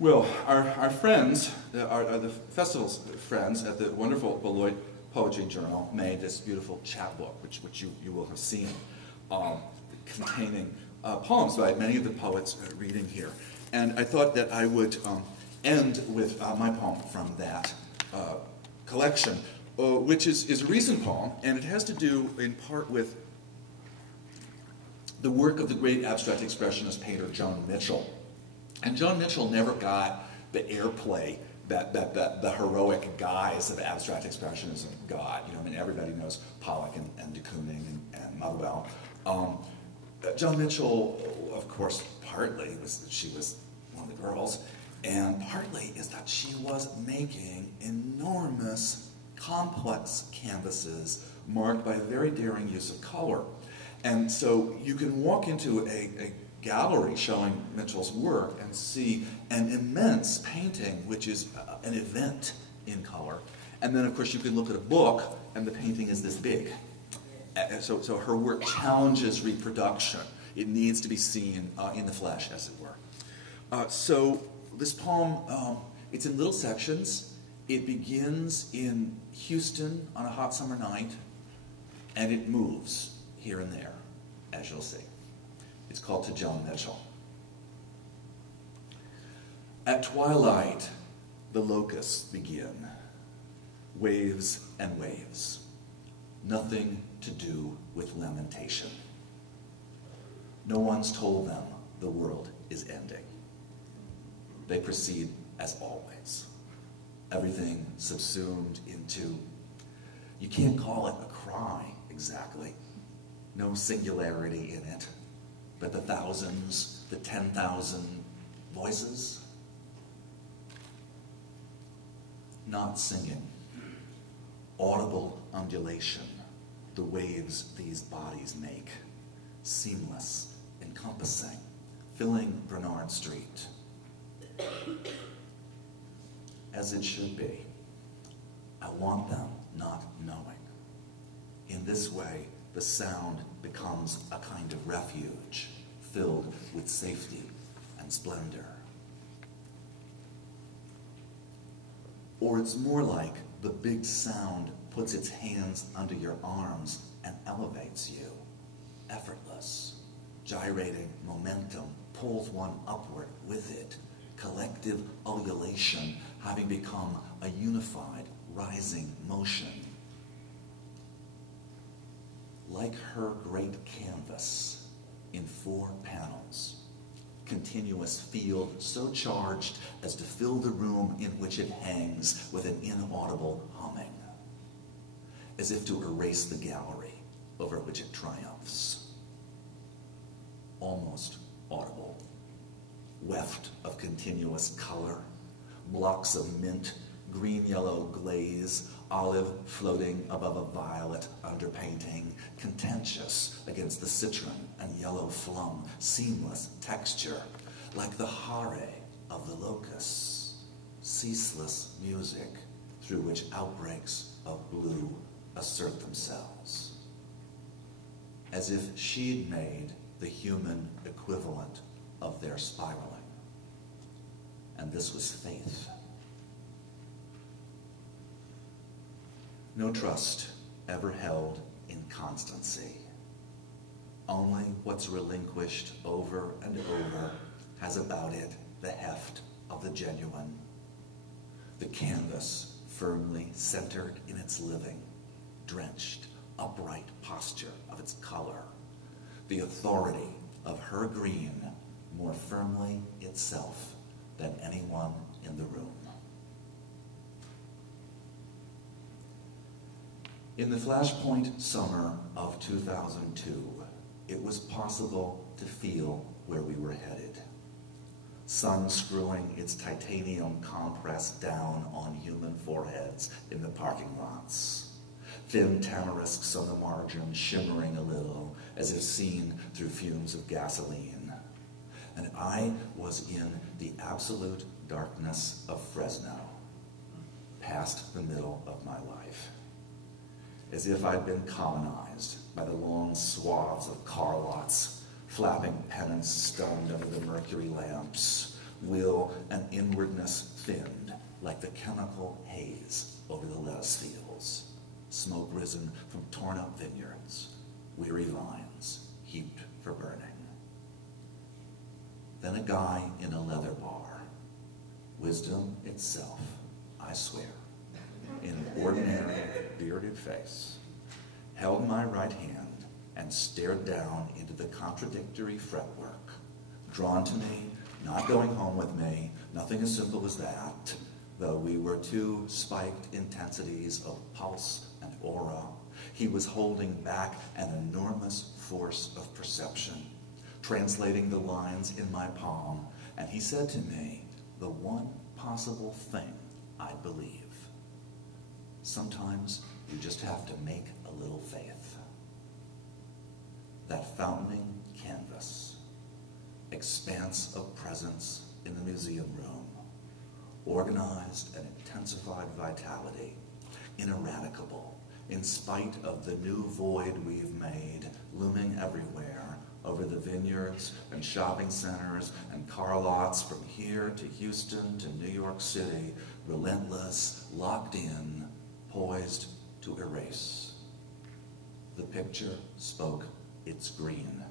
Well, our friends, the festival's friends at the wonderful Beloit Poetry Journal made this beautiful chapbook, which you will have seen, containing poems by many of the poets reading here. And I thought that I would end with my poem from that collection, which is a recent poem, and it has to do in part with the work of the great abstract expressionist painter Joan Mitchell. And Joan Mitchell never got the airplay that the heroic guise of abstract expressionism got. You know, I mean, everybody knows Pollock and de Kooning and Motherwell. Joan Mitchell, of course, partly she was one of the girls, and partly is that she was making enormous, complex canvases marked by a very daring use of color. And so you can walk into a gallery showing Mitchell's work and see an immense painting, which is an event in color. And then, of course, you can look at a book, and the painting is this big. So her work challenges reproduction. It needs to be seen in the flesh, as it were. So this poem, it's in little sections. It begins in Houston on a hot summer night, and it moves here and there, as you'll see. It's called To Joan Mitchell. At twilight, the locusts begin, waves and waves, nothing to do with lamentation. No one's told them the world is ending. They proceed as always, everything subsumed into, you can't call it a cry exactly, no singularity in it. But the thousands, the 10,000 voices, not singing, audible undulation, the waves these bodies make, seamless, encompassing, filling Bernard Street, as it should be. I want them not knowing. In this way, the sound becomes a kind of refuge, filled with safety and splendor. Or it's more like the big sound puts its hands under your arms and elevates you, effortless, gyrating momentum pulls one upward with it, collective ululation having become a unified, rising motion. Like her great canvas in 4 panels, continuous field so charged as to fill the room in which it hangs with an inaudible humming, as if to erase the gallery over which it triumphs. Almost audible, weft of continuous color, blocks of mint, green-yellow glaze, olive floating above a violet underpainting, contentious against the citron and yellow flum, seamless texture, like the hare of the locusts, ceaseless music through which outbreaks of blue assert themselves, as if she'd made the human equivalent of their spiraling. And this was faith. No trust ever held in constancy. Only what's relinquished over and over has about it the heft of the genuine. The canvas firmly centered in its living, drenched, upright posture of its color. The authority of her green more firmly itself than anyone in the room. In the flashpoint summer of 2002, it was possible to feel where we were headed. sun screwing its titanium compress down on human foreheads in the parking lots. Thin tamarisks on the margin shimmering a little as if seen through fumes of gasoline. And I was in the absolute darkness of Fresno, past the middle of my life, as if I'd been colonized by the long swaths of car lots, flapping pennants stunned under the mercury lamps, will and inwardness thinned like the chemical haze over the lettuce fields, smoke risen from torn-up vineyards, weary vines heaped for burning. Then a guy in a leather bar, wisdom itself, I swear, in an ordinary bearded face, held my right hand and stared down into the contradictory fretwork, drawn to me, not going home with me, nothing as simple as that, though we were two spiked intensities of pulse and aura. He was holding back an enormous force of perception, translating the lines in my palm, and he said to me, the one possible thing I believe. Sometimes you just have to make a little faith. That fountaining canvas, expanse of presence in the museum room, organized and intensified vitality, ineradicable, in spite of the new void we've made, looming everywhere, over the vineyards and shopping centers and car lots from here to Houston to New York City, relentless, locked in, poised to erase. The picture spoke its green.